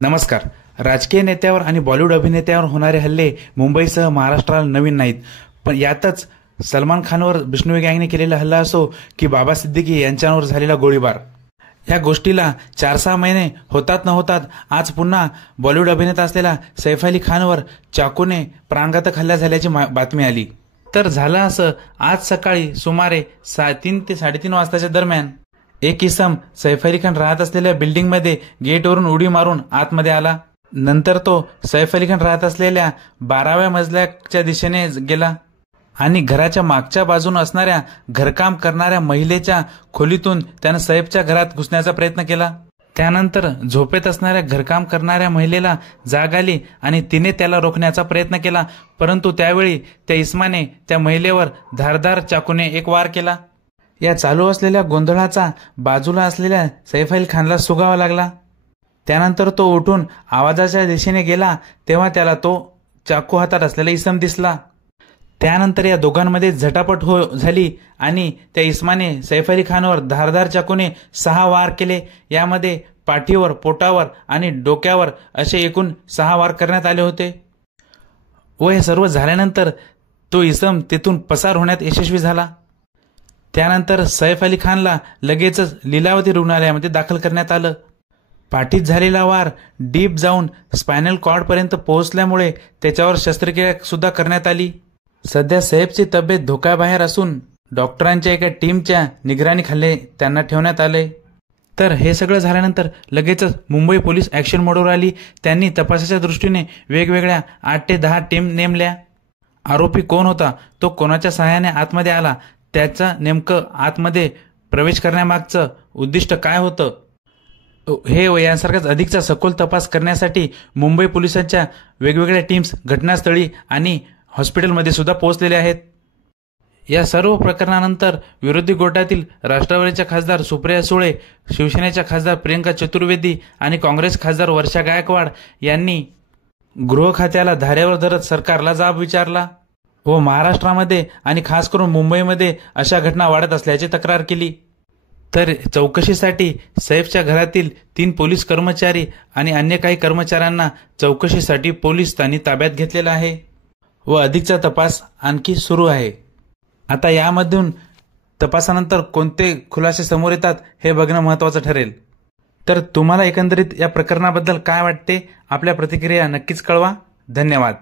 नमस्कार. राजकीय नेत्यावर आणि बॉलिवूड अभिनेत्यावर होणारे हल्ले मुंबईसह महाराष्ट्राला नवीन नाहीत, पण यातच सलमान खानवर बिष्णोई गँगने केलेला हल्ला असो की बाबा सिद्दीकी यांच्यावर झालेला गोळीबार, या गोष्टीला 4-6 महिने होतात न होतात आज पुन्हा बॉलिवूड अभिनेता असलेला सैफ अली खानवर चाकूने प्राणघातक हल्ला झाल्याची बातमी आली. तर झालं असं, आज सकाळी सुमारे 3 ते 3:30 वाजताच्या दरम्यान एक इसम सैफ अली खान राहत असलेल्या बिल्डिंगमध्ये गेटवरून उडी मारून आतमध्ये आला. नंतर तो सैफ अली खान राहत असलेल्या 12व्या मजल्याच्या दिशेने गेला आणि घराच्या मागच्या बाजूने असणाऱ्या घरकाम करणाऱ्या महिलेच्या खोलीतून त्यानं सैफच्या घरात घुसण्याचा प्रयत्न केला. त्यानंतर झोपेत असणाऱ्या घरकाम करणाऱ्या महिलेला जाग आली आणि तिने त्याला रोखण्याचा प्रयत्न केला, परंतु त्यावेळी त्या इसमाने त्या महिलेवर धारदार चाकूने एक वार केला. या चालू असलेल्या गोंधळाचा बाजूला असलेल्या सैफ अली खानला सुगावा लागला. त्यानंतर तो उठून आवाजाच्या दिशेने गेला तेव्हा त्याला तो चाकू हातात असलेला इसम दिसला. त्यानंतर या दोघांमध्ये झटापट झाली आणि त्या इसमाने सैफ अली खानवर धारदार चाकूने 6 वार केले. यामध्ये पाठीवर, पोटावर आणि डोक्यावर असे एकूण 6 वार करण्यात आले होते. व हे सर्व झाल्यानंतर तो इसम तेथून पसार होण्यात यशस्वी झाला. त्यानंतर सैफ अली खानला लगेचच लीलावती रुग्णालयामध्ये दाखल करण्यात आलं. पाठीत झालेला वार डीप जाऊन स्पायनल कॉर्डपर्यंत पोहोचल्यामुळे त्याच्यावर शस्त्रक्रिया सुद्धा करण्यात आली. सध्या सैफची तब्येत धोक्याबाहेर असून डॉक्टरांच्या एका टीमच्या निगराणीखाली त्यांना ठेवण्यात आले. तर हे सगळं झाल्यानंतर लगेचच मुंबई पोलीस ॲक्शन मोडवर आली. त्यांनी तपासाच्या दृष्टीने वेगवेगळ्या 8 ते 10 टीम नेमल्या. आरोपी कोण होता, तो कोणाच्या सहाय्याने आतमध्ये आला, त्याचा नेमकं आतमध्ये प्रवेश करण्यामागचं उद्दिष्ट काय होतं, हे यांसारखाच अधिकचा सखोल तपास करण्यासाठी मुंबई पोलिसांच्या वेगवेगळ्या टीम्स घटनास्थळी आणि हॉस्पिटलमध्ये सुद्धा पोहोचलेल्या आहेत. या सर्व प्रकरणानंतर विरोधी गोटातील राष्ट्रवादीच्या खासदार सुप्रिया सुळे, शिवसेनेच्या खासदार प्रियंका चतुर्वेदी आणि काँग्रेस खासदार वर्षा गायकवाड यांनी गृह खात्याला धारेवर धरत सरकारला जाब विचारला व महाराष्ट्रामध्ये आणि खास करून मुंबईमध्ये अशा घटना वाढत असल्याची तक्रार केली. तर चौकशीसाठी सैफच्या घरातील 3 पोलीस कर्मचारी आणि अन्य काही कर्मचाऱ्यांना चौकशीसाठी पोलिसांनी ताब्यात घेतलेला आहे व अधिकचा तपास आणखी सुरू आहे. आता यामधून तपासानंतर कोणते खुलासे समोर येतात हे बघणं महत्त्वाचं ठरेल. तर तुम्हाला एकंदरीत या प्रकरणाबद्दल काय वाटते, आपल्या प्रतिक्रिया नक्कीच कळवा. धन्यवाद.